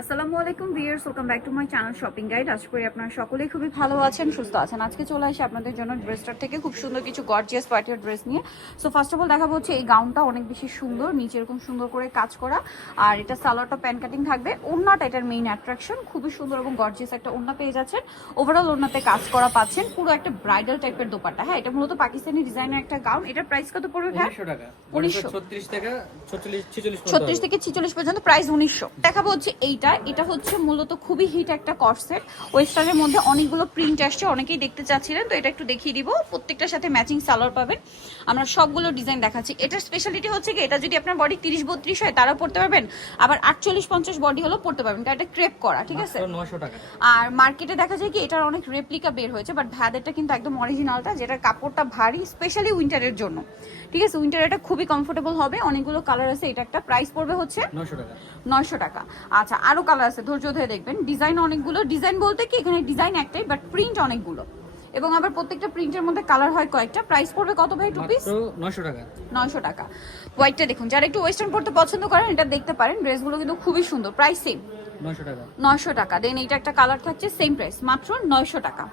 আসসালামু আলাইকুম viewers, welcome back to my channel shopping guide. আশা করি আপনারা সকলেই খুবই ভালো আছেন, সুস্থ আছেন। আজকে চলে আসি আপনাদের জন্য ড্রেসটার থেকে খুব সুন্দর কিছু গর্জিয়াস পার্টির ড্রেস নিয়ে। সো ফার্স্ট অফ অল দেখাবো হচ্ছে এই গাউনটা অনেক বেশি সুন্দর, নিচে এরকম সুন্দর করে কাজ করা, আর এটা সালোয়ারটা প্যান কাটিং থাকবে। ওড়নাটা এটার মেইন অ্যাট্রাকশন, খুবই সুন্দর এবং গর্জিয়াস একটা ওড়না পেয়ে যাচ্ছেন। ওভারঅল ওড়নাতে কাজ করা পাচ্ছেন, পুরো একটা ব্রাইডাল টাইপের দোপাট্টা। হ্যাঁ, এটা মূলত পাকিস্তানি ডিজাইনের একটা গাউন। এটার প্রাইস কত পড়বে ভাই? 1900 টাকা। 1936 থেকে 46 পর্যন্ত প্রাইস 1900। দেখাবো হচ্ছে এটা হচ্ছে মূলত খুবই হিট একটা কর্সেট, ওয়েস্টার্নের মধ্যে অনেকগুলো প্রিন্ট আসছে, অনেকেই দেখতে চাচ্ছিলেন, তো এটা একটু দেখিয়ে দিব। প্রত্যেকটার সাথে ম্যাচিং সালোয়ার পাবেন। আমরা সবগুলো ডিজাইন দেখাচ্ছি। এটার স্পেশালিটি হচ্ছে কি, এটা যদি আপনার বডি 30-32 হয় তারাও পড়তে পারবেন, আবার 48-50 বডি হলেও পড়তে পারবেন, কারণ এটা ক্রেপ করা, ঠিক আছে? 900 টাকা। আর মার্কেটে দেখা যায় কি এটার অনেক রেপ্লিকা বের হয়েছে, বাট ভাইদেরটা কিন্তু একদম অরিজিনালটা, যেটার কাপড়টা ভারী, স্পেশালি উইন্টারের জন্য, ঠিক আছে? উইন্টার এটা খুবই কমফোর্টেবল হবে। অনেকগুলো কালার আছে, এটা একটা প্রাইস পড়বে হচ্ছে 900 টাকা। 900 টাকা। আচ্ছা, আরো কালার আছে, ধৈর্য ধরে দেখবেন। ডিজাইন অনেকগুলো, ডিজাইন বলতে কি এখানে ডিজাইন একটাই, বাট প্রিন্ট অনেকগুলো, এবং আবার প্রত্যেকটা প্রিন্টের মধ্যে কালার হয় কয়েকটা। প্রাইস পড়বে কত ভাই? 2 পিস 900 টাকা। 900 টাকা। হোয়াইটটা দেখুন, যারা একটু ওয়েস্টার্ন পড়তে পছন্দ করেন এটা দেখতে পারেন। ড্রেসগুলো কিন্তু খুবই সুন্দর। প্রাইস সেম 900 টাকা। 900 টাকা। দেন এইটা একটা কালার থাকছে, সেম প্রাইস, মাত্র 900 টাকা।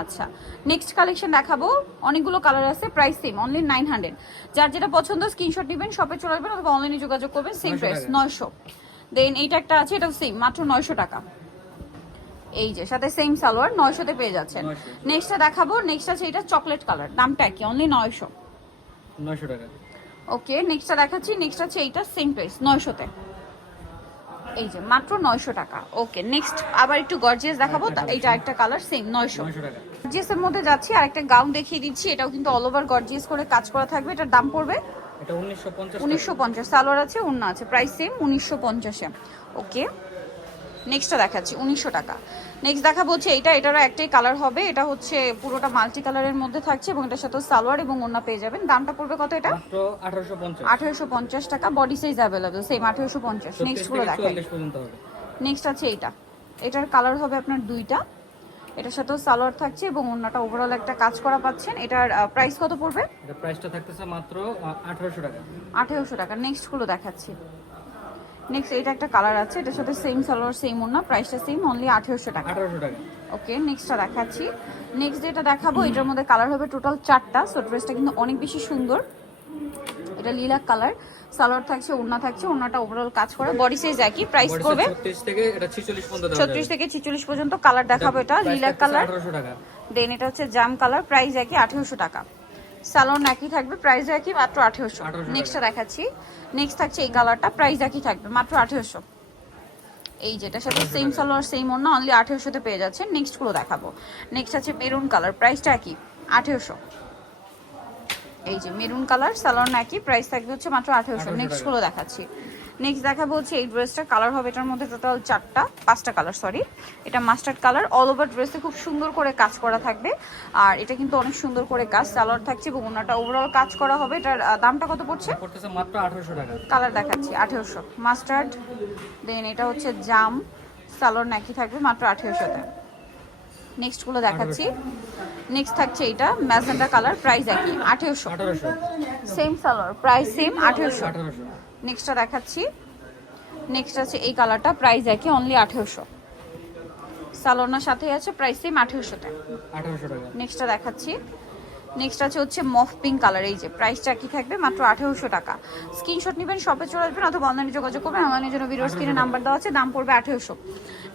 আচ্ছা, নেক্সট কালেকশন দেখাবো। অনেকগুলো কালার আছে, প্রাইস সেম, অনলি 900। যার যেটা পছন্দ স্ক্রিনশট নেবেন, শপে চলে আসবেন অথবা অনলাইনে যোগাযোগ করবেন, সেম প্রাইস 900। দেন এইটা একটা আছে, এটাও সেম, মাত্র 900 টাকা। এই যে সাথে সেম সালোয়ার 900 তে পেয়ে যাচ্ছেন। নেক্সটটা দেখাবো, নেক্সট আছে এটা চকলেট কালার, দামটা কি? অনলি 900। 900 টাকা। ওকে, নেক্সটটা দেখাচ্ছি। নেক্সট আছে এইটা, সেম প্রাইস 900 তে। এই যে মাত্র 900 টাকা। ওকে, নেক্সট আবার একটু গর্জিয়াস দেখাবো। এইটা একটা কালার, সেম 900 টাকা। গর্জিয়াসের মধ্যে যাচ্ছি, আর একটা গাউন দেখিয়ে দিচ্ছি। এটাও কিন্তু অল ওভার গর্জিয়াস করে কাজ করা থাকবে। এটার দাম পড়বে এটা 1950 টাকা। 1950। সালোয়ার আছে, ওড়না আছে, প্রাইস সেম 1950 এ। ওকে, নেক্সটটা দেখাচ্ছি 1900 টাকা। নেক্সট দেখাবো হচ্ছে এটারও একটাই কালার হবে। এটা হচ্ছে পুরোটা মাল্টি কালারের মধ্যে থাকছে, এবং এটার সাথে সালোয়ার এবং ওড়না পেয়ে যাবেন। দামটা পড়বে কত? এটা মাত্র 1850। 1850 টাকা। Body size available, same 1850। Next গুলো দেখাই। 44 পর্যন্ত হবে। নেক্সট আছে এটার কালার হবে আপনার দুইটা। এটার সাথেও সালোয়ার থাকছে এবং ওড়নাটা ওভারঅল একটা কাজ করা পাচ্ছেন। এটার প্রাইস কত পড়বে? এটা প্রাইসটা থাকতেছে মাত্র 1800 টাকা। 1800 টাকা। নেক্সট গুলো দেখাচ্ছি। নেক্সট এটা একটা কালার আছে, এটার সাথে সেম সালোয়ার সেম ওড়না, প্রাইসটা সেম, অনলি 1800 টাকা। 1800 টাকা। ওকে, নেক্সটটা দেখাচ্ছি। নেক্সট যেটা দেখাবো, এটার মধ্যে কালার হবে টোটাল 4টা। সো ড্রেসটা কিন্তু অনেক বেশি সুন্দর। এটা লিলাক কালার, সালোয়ার থাকছে, ওড়না থাকছে, ওড়নাটা ওভারঅল কাজ করে। বডি সাইজ একই, প্রাইস করবে 36 থেকে এটা 46 পর্যন্ত দেওয়া যাবে। 36 থেকে 46 পর্যন্ত কালার দেখাবো। এটা লিলাক কালার, 1800 টাকা। দেন এটা হচ্ছে জাম কালার, প্রাইস একই 1800 টাকা। সালোয়ার একই থাকবে, প্রাইস একই, মাত্র 1800। নেক্সটটা দেখাচ্ছি। নেক্সট থাকছে এই কালারটা, প্রাইস একই থাকবে, মাত্র 1800। এই যেটার সাথে সেম সালোয়ার সেম ওড়না, অনলি 1800 তে পেয়ে যাচ্ছেন। নেক্সট গুলো দেখাবো। নেক্সট আছে মেরুন কালার, প্রাইসটা একই 1800। এই যে মেরুন কালার, সালোয়ার একই, প্রাইস থাকবে হচ্ছে মাত্র 1800। নেক্সট গুলো দেখাচ্ছি। নেক্সট দেখাবো হচ্ছে এই ড্রেসটা, কালার হবে এটার মধ্যে টোটাল 5টা কালার, সরি। এটা মাস্টার্ড কালার, অল ওভার ড্রেসে খুব সুন্দর করে কাজ করা থাকবে, আর এটা কিন্তু অনেক সুন্দর করে কাজ, সালোয়ার থাকছে এবং ওনাটা ওভারঅল কাজ করা হবে। এটার দামটা কত পড়ছে? পড়তেছে মাত্র 1800 টাকা। কালার দেখাচ্ছি 1800। মাস্টার্ড, দেন এটা হচ্ছে জাম, সালোয়ার একই থাকবে, মাত্র 1800 তে। নেক্সট গুলো দেখাচ্ছি। নেক্সট থাকছে এটা ম্যাজেন্টা কালার, প্রাইস একই 1800। Same salwar, price same 1800। নেক্সটটা দেখাচ্ছি। নেক্সট আছে এই কালারটা, প্রাইস একই, অনলি 1800। সালোয়ার সাথে আছে, প্রাইস সেম 1800 টাকা। 1800 টাকা। নেক্সটটা দেখাচ্ছি। নেক্সট আছে হচ্ছে মফ পিঙ্ক কালার, এই যে প্রাইসটা কি থাকবে, মাত্র 1800 টাকা। স্ক্রিনশট নেবেন, শপে চলে আসবেন অথবা অনলাইনে যোগাযোগ করবেন। অনলাইনের জন্য ভিডিওর স্ক্রিনে নাম্বার দেওয়া আছে, দাম পড়বে 1800।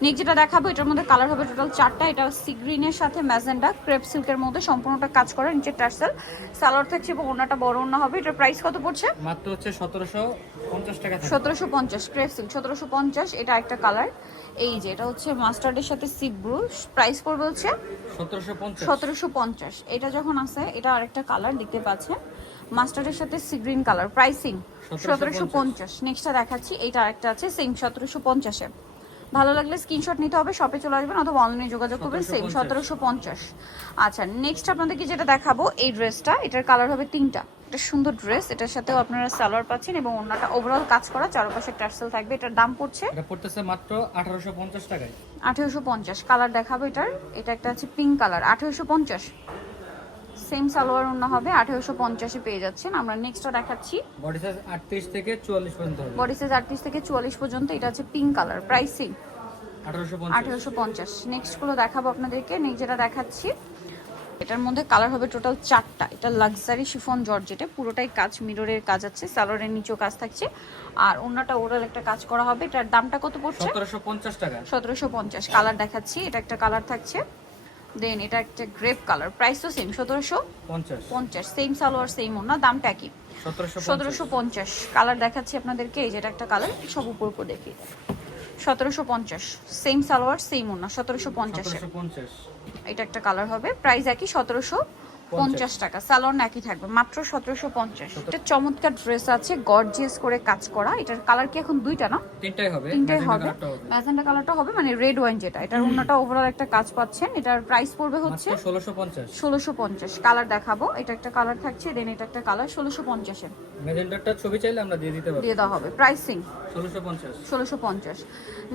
নেক্সট যেটা দেখাবো, এটার মধ্যে কালার হবে টোটাল 4টা। এটা সি গ্রিনের সাথে ম্যাজেন্ডা ক্রেপ সিল্কের মধ্যে সম্পূর্ণটা কাজ করা, নিচে টার্সেল, সালোয়ার থাকছে এবং ওনাটা বড় ওনা হবে। এটার প্রাইস কত পড়ছে? মাত্র হচ্ছে 1750 টাকা। 1750 ক্রেপ সিল্ক, 1750। এটা একটা কালার, এই যে এটা হচ্ছে মাস্টার্ডের সাথে সি ব্লু, প্রাইস পড়বে হচ্ছে 1750। 1750। এটা যখন আছে, এটা আরেকটা কালার দেখতে পাচ্ছেন, মাস্টার্ডের সাথে সি গ্রিন কালার, প্রাইসিং 1750। নেক্সটটা দেখাচ্ছি, এইটা আরেকটা আছে সেম 1750 এ। ভালো লাগলে স্ক্রিনশট নিতে হবে, শপে চলে আসবেন অথবা অনলাইনে যোগাযোগ করবেন, সেম 1750। আচ্ছা, নেক্সট আপনাদেরকে যেটা দেখাবো, এই ড্রেসটা, এটার কালার হবে 3টা। এটা সুন্দর ড্রেস, এটার সাথেও আপনারা সালোয়ার পাচ্ছেন এবং ওড়নাটা ওভারঅল কাজ করা, চারপাশে টার্সেল থাকবে। এটার দাম পড়ছে, এটা পড়তেছে মাত্র 1850 টাকায়। 1850। কালার দেখাবো এটার, এটা একটা আছে পিঙ্ক কালার, 1850। সেম সালোয়ার ওড়না হবে 1850 পেয়ে যাচ্ছেন। আমরা নেক্সটটা দেখাচ্ছি, বডি সাইজ 38 থেকে 44 পর্যন্ত হবে। বডি সাইজ 38 থেকে 44 পর্যন্ত। এটা হচ্ছে পিঙ্ক কালার, প্রাইসিং 1850। 1850। নেক্সট গুলো দেখাবো আপনাদেরকে। নেক্সট যেটা দেখাচ্ছি, এটার মধ্যে কালার হবে টোটাল 4টা। এটা লাক্সারি শিফন জর্জেটে, পুরোটাই কাজ, মিররের কাজ আছে, সালোয়ারের নিচেও কাজ থাকছে, আর ওড়নাটা ওরাল একটা কাজ করা হবে। এটার দামটা কত পড়ছে? 1750 টাকা। 1750। কালার দেখাচ্ছি, এটা একটা কালার থাকছে, দেন এটা একটা গ্রেপ কালার, প্রাইস তো সেম 1750। সেম সালোয়ার সেম ওড়না, দামটা কি? 1750। কালার দেখাচ্ছি আপনাদেরকে, এই যেটা একটা কালার, সব উপর উপর দেখি। 1750 সেম সালোয়ার সেম ওড়না, 1750। এটা একটা কালার হবে, প্রাইস একই 1750 টাকা। সালোয়ার একই থাকবে, মাত্র 1750। এটা চমৎকার ড্রেস আছে, গর্জিয়াস করে কাজ করা। এটার কালার কি এখন দুইটা না? তিনটাই হবে। তিনটাই হবে। ম্যাজেন্টা কালারটা হবে, মানে রেড ওয়াইন যেটা, এটার ওড়নাটা ওভারঅল একটা কাজ পাচ্ছেন। এটার প্রাইস পড়বে হচ্ছে 1650। কালার দেখাবো, এটা একটা কালার থাকছে, দেন এটা একটা কালার 1650 এর। ম্যাজেন্টাটা ছবি চাইলে আমরা দিয়ে দিতে পারবো। দিয়ে দেওয়া হবে, প্রাইসিং 1650।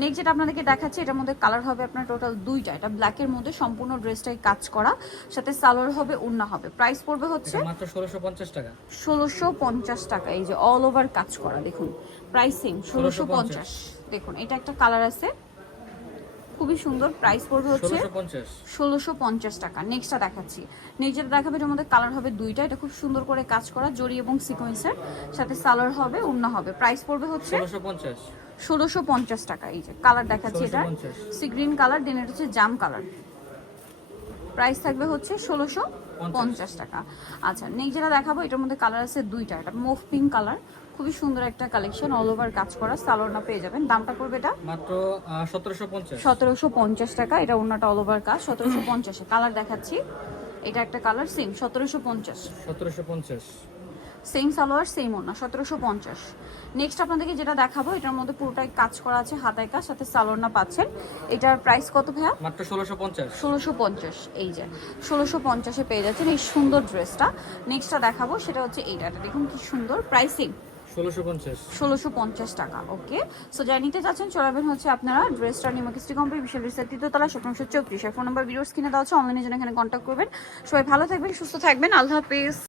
নেক্সট যেটা আপনাদেরকে দেখাচ্ছি, এটার মধ্যে কালার হবে আপনার টোটাল দুইটা। এটা ব্ল্যাকের মধ্যে সম্পূর্ণ ড্রেসটাই কাজ করা, সাথে সালোয়ার হবে, ওড়না হবে। প্রাইস পড়বে হচ্ছে মাত্র 1650 টাকা। 1650 টাকা। এই যে অল ওভার কাজ করা, দেখুন প্রাইসিং 1650। দেখুন এটা একটা কালার আছে, খুবই সুন্দর, প্রাইস পড়বে হচ্ছে 1650 টাকা। নেক্সটটা দেখাচ্ছি, নেক্সট যেটা দেখাবে এটার মধ্যে কালার হবে দুইটা। এটা খুব সুন্দর করে কাজ করা, জরি এবং সিকোয়েন্সের সাথে সালোয়ার হবে, ওড়না হবে। প্রাইস পড়বে হচ্ছে 1650 টাকা। এই যে কালার দেখাচ্ছি, এটা সি গ্রিন কালার, দেন এটা হচ্ছে জাম কালার। প্রাইস থাকবে হচ্ছে 1650 টাকা। আচ্ছা, নেক্সট যেটা দেখাবো, এটার মধ্যে কালার আছে দুইটা। এটা মুভ পিঙ্ক কালার, খুবই সুন্দর একটা কালেকশন, অল ওভার কাজ করা, সালোয়ারটা পেয়ে যাবেন। দামটা পড়বে এটা মাত্র 1750। 1750 টাকা। এটা ওড়নাটা অল ওভার কাজ, 1750 এ। কালার দেখাচ্ছি, এটা একটা colour same 1750। Same salwar same ওড়না, 1750। নেক্সট আপনাদেরকে যেটা দেখাবো, এটার মধ্যে পুরোটাই কাজ করা আছে, হাতায় কাজ, সাথে সালোয়ারটা পাচ্ছেন। এটার প্রাইস কত ভাইয়া? মাত্র 1650। 1650। এই যে 1650 এ পেয়ে যাচ্ছেন এই সুন্দর ড্রেসটা। নেক্সটটা দেখাবো, সেটা হচ্ছে এইটা, দেখুন কি সুন্দর, প্রাইসিং 1650 টাকা। ওকে, সো যা নিতে চাচ্ছেন চলাবেন হচ্ছে আপনারা ড্রেসটা নিমাকিস্ট্রি কোম্পানি, বিশাল রিসার্চ 3তলা, 1734। ফোন নাম্বার ভিডিওস কিনে দেওয়া হচ্ছে, অনলাইনে জন্য এখানে কন্ট্যাক্ট করবেন। সবাই ভালো থাকবেন, সুস্থ থাকবেন, আল্লাহ হাফেজ।